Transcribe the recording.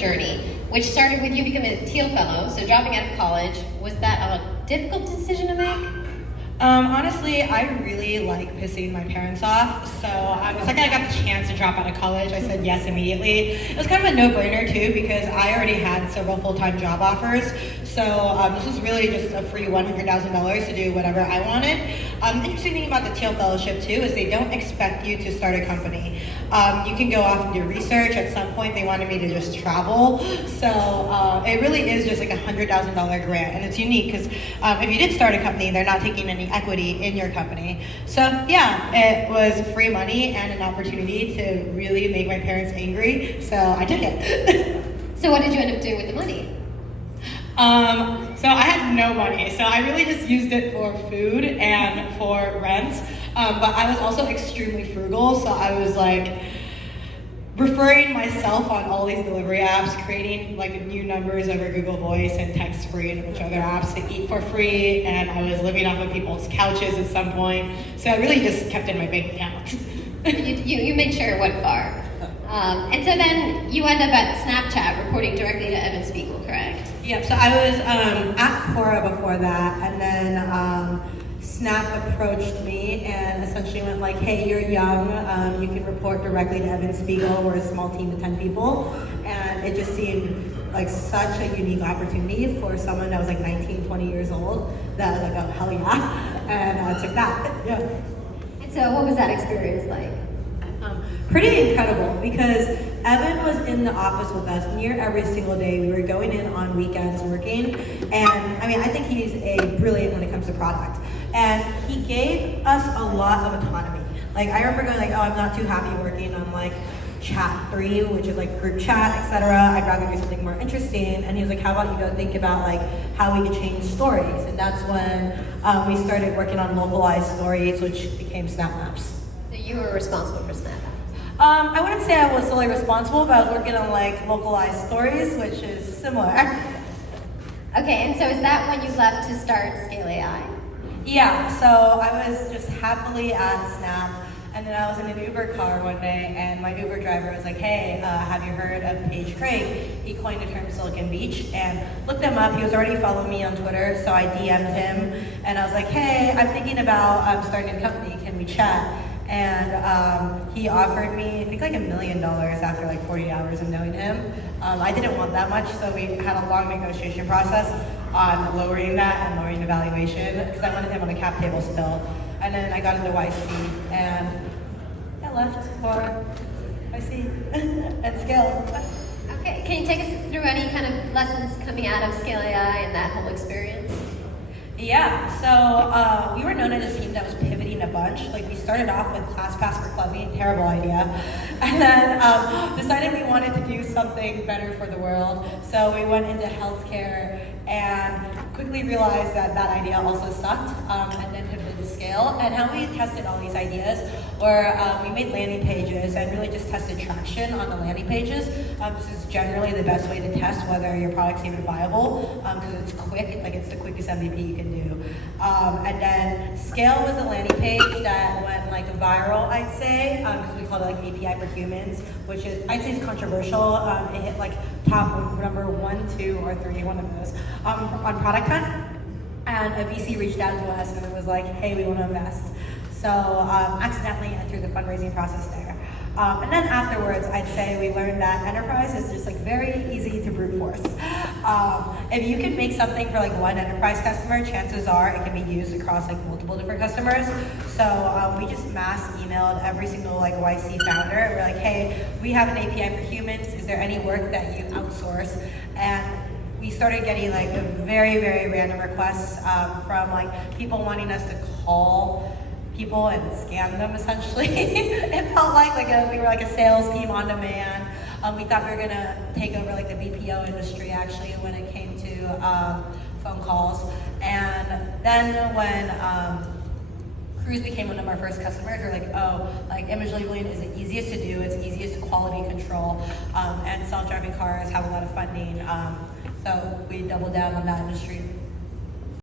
journey, which started with you becoming a Teal Fellow, so dropping out of college. Was that a difficult decision to make? Honestly, I really like pissing my parents off, so the second I got the chance to drop out of college, I said yes immediately. It was kind of a no-brainer too, because I already had several full-time job offers, so this was really just a free $100,000 to do whatever I wanted. The interesting thing about the Teal Fellowship too is they don't expect you to start a company. You can go off and do research. At some point, they wanted me to just travel, so it really is just like a $100,000 grant, and it's unique because if you did start a company, they're not taking any equity in your company. So yeah, it was free money and an opportunity to really make my parents angry, so I took it. So what did you end up doing with the money? So I had no money, so I really just used it for food and for rent, but I was also extremely frugal, so I was like referring myself on all these delivery apps, creating like new numbers over Google Voice and Text Free and a bunch of other apps to eat for free, and I was living off of people's couches at some point, so I really just kept in my bank account. you made sure it went far. And so then you end up at Snapchat reporting directly to Evan Spiegel, correct? Yep, so I was at Quora before that, and then Snap approached me and essentially went like, hey, you're young, you can report directly to Evan Spiegel. We're a small team of 10 people. And it just seemed like such a unique opportunity for someone that was like 19, 20 years old that I was like, oh, hell yeah. And I took that, yeah. And so what was that experience like? Pretty incredible, because Evan was in the office with us near every single day. We were going in on weekends working, and I mean, I think he's a brilliant when it comes to product. And he gave us a lot of autonomy. Like, I remember going like, oh, I'm not too happy working on like chat 3, which is like group chat, etc. I'd rather do something more interesting. And he was like, how about you go think about like how we could change stories? And that's when we started working on localized stories, which became Snap Maps. So you were responsible for Snap Maps. I wouldn't say I was solely responsible, but I was working on like localized stories, which is similar. Okay, and so is that when you left to start Scale AI? Yeah, so I was just happily at Snap, and then I was in an Uber car one day, and my Uber driver was like, hey, have you heard of Paige Craig? He coined the term Silicon Beach, and looked him up. He was already following me on Twitter, so I DM'd him, and I was like, hey, I'm thinking about starting a company, can we chat? And he offered me, I think like $1 million after like 40 hours of knowing him. I didn't want that much, so we had a long negotiation process on lowering that and lowering the valuation, because I wanted him on a cap table still. And then I got into YC, and I left for YC at Scale. Okay, can you take us through any kind of lessons coming out of Scale AI and that whole experience? Yeah, so we were known as a team that was pivoting a bunch. Like, we started off with ClassPass for clubbing, terrible idea, and then decided we wanted to do something better for the world. So we went into healthcare and quickly realized that that idea also sucked, and then pivoted to Scale. And how we tested all these ideas were we made landing pages and really just tested traction on the landing pages. This is generally the best way to test whether your product's even viable, because it's quick, like it's the quickest MVP you can do. And then Scale was a landing page that went like viral, I'd say, because we called it like API for Humans, which is, I'd say, is controversial. It hit like top number 1, 2, or 3, one of those, on Product Hunt. And a VC reached out to us and it was like, hey, we want to invest. So accidentally entered the fundraising process there. And then afterwards, I'd say we learned that enterprise is just like very easy to brute force. If you can make something for like one enterprise customer, chances are it can be used across like multiple different customers. So we just mass emailed every single like YC founder. We're like, hey, we have an API for Humans. Is there any work that you outsource? And we started getting like very, very random requests from like people wanting us to call people and scam them, essentially. It felt like we were like a sales team on demand. We thought we were gonna take over like the BPO industry actually when it came to phone calls. And then when Cruise became one of our first customers, we're like, oh, like image labeling is the easiest to do, it's easiest quality control, and self-driving cars have a lot of funding. So we doubled down on that industry.